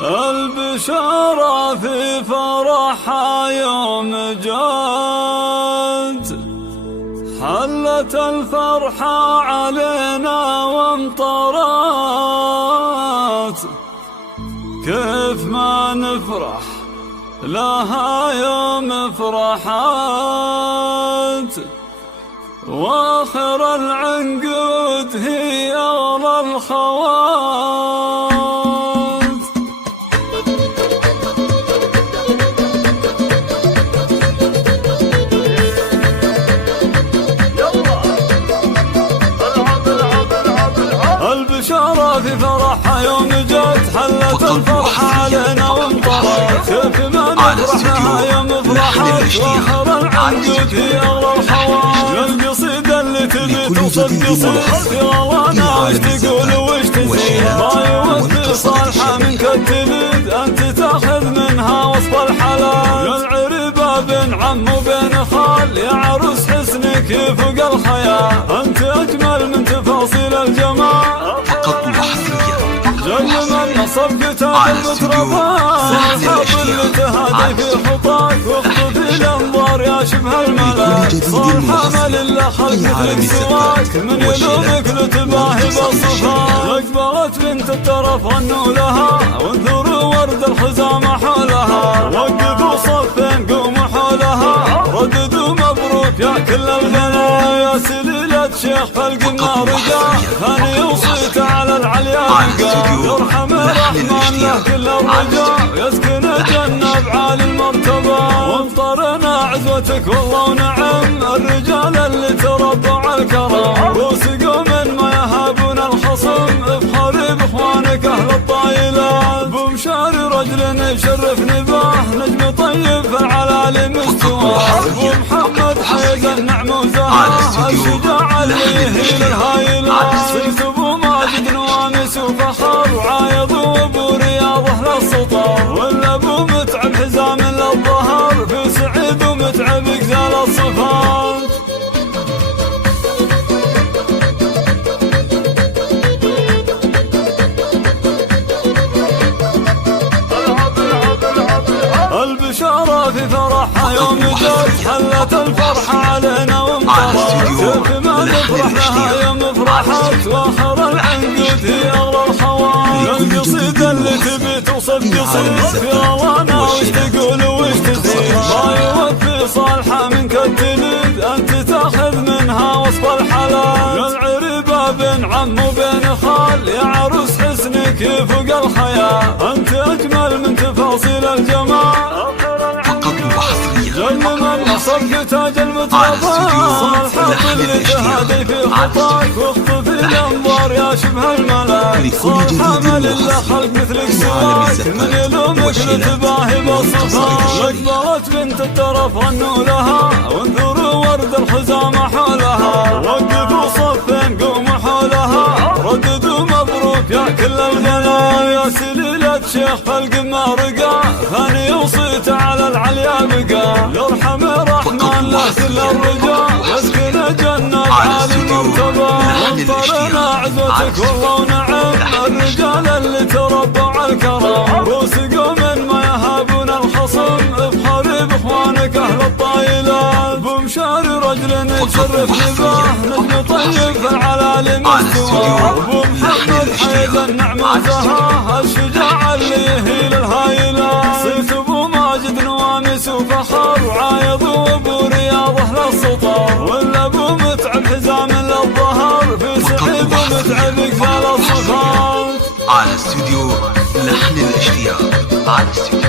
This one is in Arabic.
البشارة في فرحها يوم جات، حلت الفرحة علينا وامطرت، كيف ما نفرح لها يوم فرحات، واخر العنقود هي اغلى الخوات. البشارة في فرحها يوم جت، حلت الفرحة علينا وامطرت، كيف ما نفرح لها يوم فرحت، واخر العنقود هي اغلى الخوات. القصيدة اللي تبي توصل قصيد يا غلانا، وش تقول وش تزيد، ما يوفي صالحة منك التليد، انت تاخذ منها وصف الحلال. يا العريبة بن عم وبين خال، يا عروس حسنك يفوق الخيال، انت اجمل من تفاصيل الجمال. فقط وحصريا جل من نصب قتال المتربات، الحب اللي تهادي في خطاك، واخطف الانظار يا شبه الملاك، صار حمل الا خلق مثلك سواك، من يلومك لتباهي بالصفات. اقبلت بنت الترف غنوا لها، وانثروا ورد الخزامة حولها، وقفوا صفين قوموا حولها، رددوا مبروك يا كل البنات. يا سليلة شيخ فالقمة رجال، ثاني وصيت على العليا رقا، يرحم الرحمن له كل الرجال، يسكن الجنة بعالي المرتبة. وامطرنا عزوتك والله ونعم، الرجال اللي تربوا على الكرم، وسقوا من ما يهابون الخصم، افخري باخوانك اهل الطايلات. بمشاري رجل يشرف نباه، نجم طيب في العلالي مستواه، ومحمد حيد النعم وزهاه، الشجاع اللي يهيل الهايلات. سيف ابو ماجد نوامس وفخر، وعايض وابو رياض اهل السطر، ولا ابو متعب حزام للظهر، في سعيد ومتعب اجزال الصفات. البشارة في فرحها يوم جت، حلت الفرحة علينا وامطرت، كيف ما نفرح لها يوم فرحت، واخر العنقود هي اغلى الخوات. القصيدة اللي تبي توصف قصيد يا غلانا، وش تقول وش تزيد، ما يوفي صالحة منك التليد، انت تاخذ منها وصف الحلال. يا العريبة بن عم وبين خال، يا عروس حسنك يفوق الخيال، انت اجمل من تفاصيل الجمال. جل من نصب قتاج المتربات، الحب اللي تهادي في خطاك، واخطف الانظار يا شبه الملاك، صار حمل الا خلق مثلك سواك، من يلومك لتباهي بالصفات. اقبلت بنت الترف غنوا لها، وانثروا ورد الخزامة حولها، وقفوا صفين قوموا حولها، رددوا مبروك يا كل البنات. يا سليلة شيخ فالقمة رقا، ثاني وصيت على العليا بقى، يرحم الرحمن له كل الرجال، يسكن الجنة بعالي المرتبة. وامطرنا عزوتك والله ونعم، الرجال اللي تربوا على الكرم، وسقوا من ما يهابون الخصم، افخري باخوانك اهل الطايلات. بمشاري رجل يشرف نباه، نجم طيب في العلالي مستواه، ومحمد حيد النعم وزهاه، الشجاع اللي يهيل الهايلات. سيف ابو ماجد نوامس وفخر، وعايض وابو رياض اهل السطر، ولا ابو متعب حزام للظهر، في سعيد ومتعب اقزال الصفات. على استوديو لحن الاشتياق، على استوديو